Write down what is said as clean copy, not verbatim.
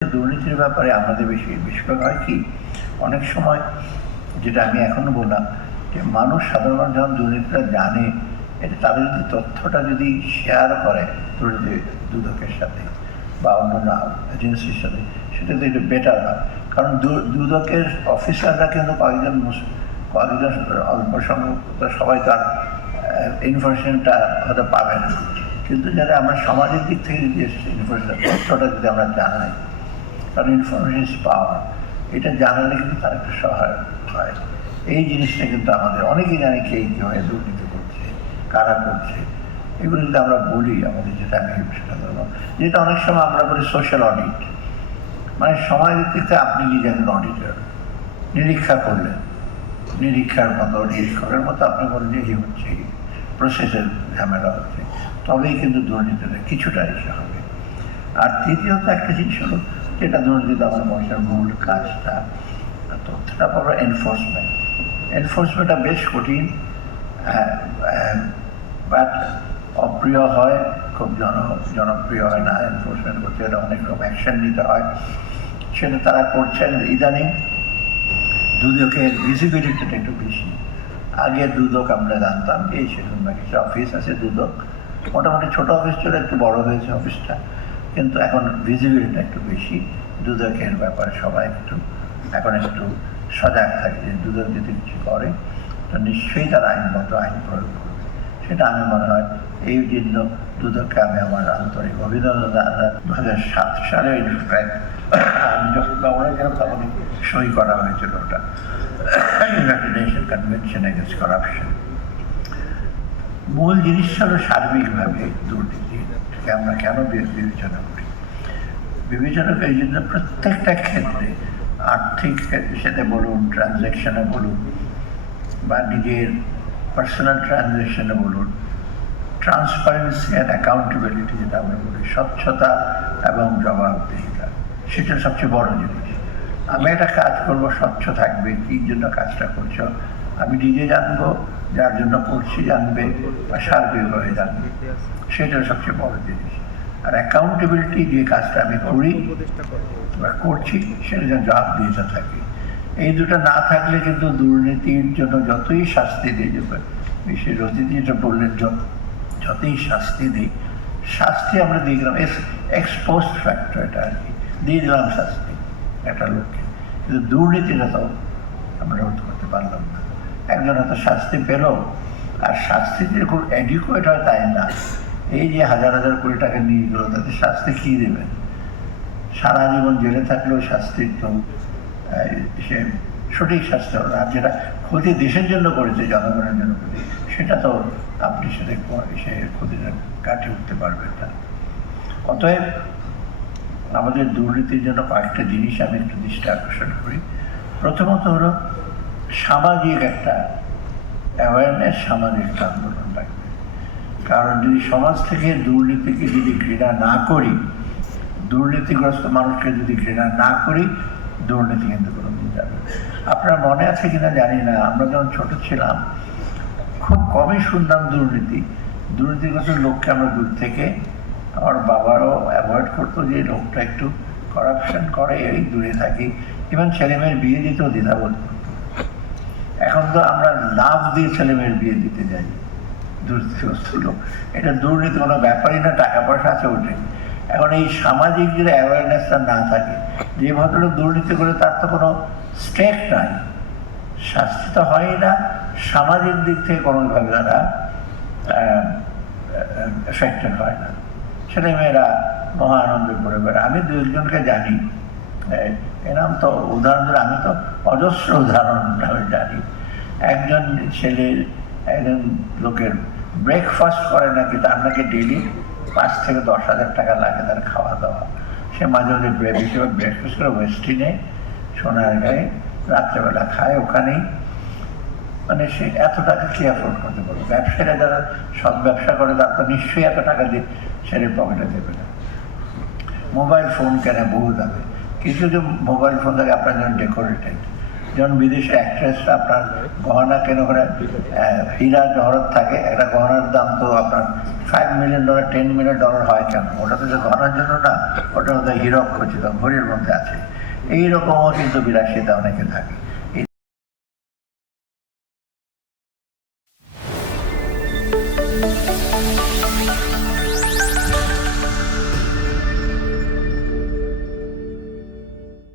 দুর্নীতির ব্যাপারে আমাদের বেশিরভাগ হয় কি, অনেক সময় যেটা আমি এখনো বললাম যে সাধারণ মানুষ যখন দুর্নীতিটা জানে, এটা তাদের যদি তথ্যটা যদি শেয়ার করে দুদকের সাথে বা অন্যান্য এজেন্সির সাথে, সেটা তো একটু বেটার হয়। কারণ দুদকের অফিসাররা কিন্তু কয়েকজন অল্প সংখ্যক সবাই তার ইনফরমেশনটা হয়তো পাবে না, কিন্তু যারা আমরা সমাজের দিক থেকে যদি ইনফরমেশন তথ্যটা যদি আমরা জানাই, কারণ ইনফরমেশন ইজ পাওয়ার, এটা জানালে কিন্তু তার একটা সহায়ক হয়। এই জিনিসটা কিন্তু আমাদের অনেকেই জানে কে কীভাবে দুর্নীতি করছে, কারা করছে, এগুলো যদি আমরা বলি আমাদের যেটা আমি সেটা ধরো, যেটা অনেক সময় আমরা বলি সোশ্যাল অডিট, মানে সমাজের দিক থেকে আপনি নিজে একজন অডিটর, নিরীক্ষা করলেন, নিরীক্ষকের মতো আপনি বলেন যে হচ্ছে প্রসেসের ঝামেলা হচ্ছে, তবেই কিন্তু দুর্নীতিটা কিছুটা এসে হবে। আর তৃতীয়ত একটা জিনিস হলো, যেটা দুর্নীতি আমার মশার মূল কাজটা, তথ্যটা পাবো এনফোর্সমেন্টটা বেশ কঠিন, বাট অপ্রিয় হয়, খুব জনপ্রিয় হয় না। এনফোর্সমেন্ট করতে গেলে অনেক রকম অ্যাকশন নিতে হয়, সেটা তারা করছেন। ইদানিং দুদকের ভিজিবিলিটিটা একটু বেশি। আগে দুদক আমরা জানতাম যে সেরকম কিছু অফিস আছে, দুদক মোটামুটি ছোট অফিস ছিল, একটু বড় হয়েছে অফিসটা, কিন্তু এখন ভিজিবিলিটিটা একটু বেশি। দুদকের ব্যাপারে সবাই এখন একটু সজাগ থাকে যে দুদক যদি কিছু করে তো নিশ্চয়ই তারা আইনগত আইন প্রয়োগ করবে। সেটা আমি মনে হয় এই জন্য দুদককে আমি আমার আন্তরিক অভিনন্দন জানাই। 2007 সালে ইনফ্যাক্ট আমি যখন গভর্নর ছিলাম তখন সই করা হয়েছিল ওটা, United nation convention against corruption. মূল জিনিসটা হলো সার্বিকভাবে দুর্নীতিকে আমরা কেন বিবেচনা করি। বিবেচনা করি এই জন্য প্রত্যেকটা ক্ষেত্রে, আর্থিক সাথে বলুন, ট্রানজ্যাকশনে বলুন, বা নিজের পার্সোনাল ট্রানজ্যাকশনে বলুন, ট্রান্সপারেন্সি অ্যান্ড অ্যাকাউন্টেবিলিটি যেটা আমরা বলি, স্বচ্ছতা এবং জবাবদিহিতা, সেটা সবচেয়ে বড় জিনিস। আমি একটা কাজ করবো, স্বচ্ছ থাকবে, কী জন্য কাজটা করছো আমি নিজে জানবো, যার জন্য করছি জানবে, বা সার্বিকভাবে জানবে, সেটা সবচেয়ে বড় জিনিস। আর অ্যাকাউন্টেবিলিটি, যে কাজটা আমি করি বা করছি সেটা যেন জবাবদিহিতা থাকে। এই দুটো না থাকলে কিন্তু দুর্নীতির জন্য যতই শাস্তি দিয়ে যাবে, বিশেষ রোজিদি যেটা বললেন, যতই শাস্তি দিই, শাস্তি আমরা দিয়ে গেলাম এক্সপোস্ট ফ্যাক্টর, এটা আর কি দিয়ে দিলাম শাস্তি একটা লোককে, কিন্তু দুর্নীতিটা তো আমরা রোধ করতে পারলাম না। একজন হয়তো শাস্তি পেল, আর শাস্তি যে খুব অ্যাডিকুয়েট হয় তাই না। এই যে হাজার হাজার কোটি টাকা নিয়ে গেল, তাদের শাস্তি কী দেবেন? সারা জীবন জেলে থাকলেও শাস্তির তো সে সঠিক শাস্তি হলো না। আর যেটা ক্ষতি দেশের জন্য করেছে, জনগণের জন্য ক্ষতি, সেটা তো আপনি সে ক্ষতিটা কাটিয়ে উঠতে পারবেন না। অতএব আমাদের দুর্নীতির জন্য কয়েকটা জিনিস আমি একটু দৃষ্টি আকর্ষণ করি। প্রথমত হলো সামাজিক একটা অ্যাওয়ারনেস, সামাজিক একটা আন্দোলন লাগবে। কারণ যদি সমাজ থেকে দুর্নীতিকে যদি ঘৃণা না করি, দুর্নীতিগ্রস্ত মানুষকে যদি ঘৃণা না করি, দুর্নীতি কিন্তু কোনোদিন যাবে। আপনার মনে আছে কিনা জানি না, আমরা যখন ছোট ছিলাম খুব কমই শুনতাম দুর্নীতিগ্রস্ত লোককে আমরা দূর থেকে, আমার বাবারও অ্যাভয়েড করতো যে লোকটা একটু করাপশন করে, এই দূরে থাকি। ইভেন ছেলেমেয়ের বিয়ে দিতেও দ্বিধাবোধ করতো। এখন তো আমরা লাভ দিয়ে ছেলেমেয়ের বিয়ে দিতে যাই দুর্নীতিগ্রস্ত লোক। এটা দুর্নীতি কোনো ব্যাপারই না, টাকা পয়সা আছে ওঠে। এখন এই সামাজিক যদি অ্যাওয়ারনেসটা না থাকে, যে ভদ্রলোক দুর্নীতি করে তার তো কোনো স্টেক নাই, শাস্তি তো হয়ই না, সামাজিক দিক থেকে কোনোভাবে তারা এফেক্টেড হয় না, ছেলেমেয়েরা মহা আনন্দ করে বেড়ায়। আমি দু একজনকে জানি, এরকম তো উদাহরণ, আমি তো অজস্র উদাহরণ আমি জানি। একজন ছেলের, একজন লোকের ব্রেকফাস্ট করে নাকি, তার নাকি ডেলি 5 থেকে 10 হাজার টাকা লাগে তার খাওয়া দাওয়া। সে মাঝে মাঝে ব্রেকফাস্ট করে ওয়েস্টিনে সোনারগাঁয়ে রাত্রেবেলা খায়, ওখানেই। মানে সে এত টাকা কি অ্যাফোর্ড করতে পারবে? ব্যবসায়ীরা যারা সব ব্যবসা করে তারা তো নিশ্চয়ই এত টাকা দিয়ে ছেলের পকেটে দেবে না। মোবাইল ফোন কেনে বহু দামে, কিছু যে মোবাইল ফোন থাকে আপনার জন্য ডেকোরেটেড, যেমন বিদেশি অ্যাক্ট্রেসরা আপনার গহনা কেন করে হীরা জহরত থাকে, একটা গহনার দাম তো আপনার $5 মিলিয়ন $10 মিলিয়ন হয় কেন? ওটা তো যে গহনার জন্য না, ওটা হয়তো হীরক খচিত ঘড়ির মধ্যে আছে। এইরকমও কিন্তু বিলাসিতা অনেকে থাকে।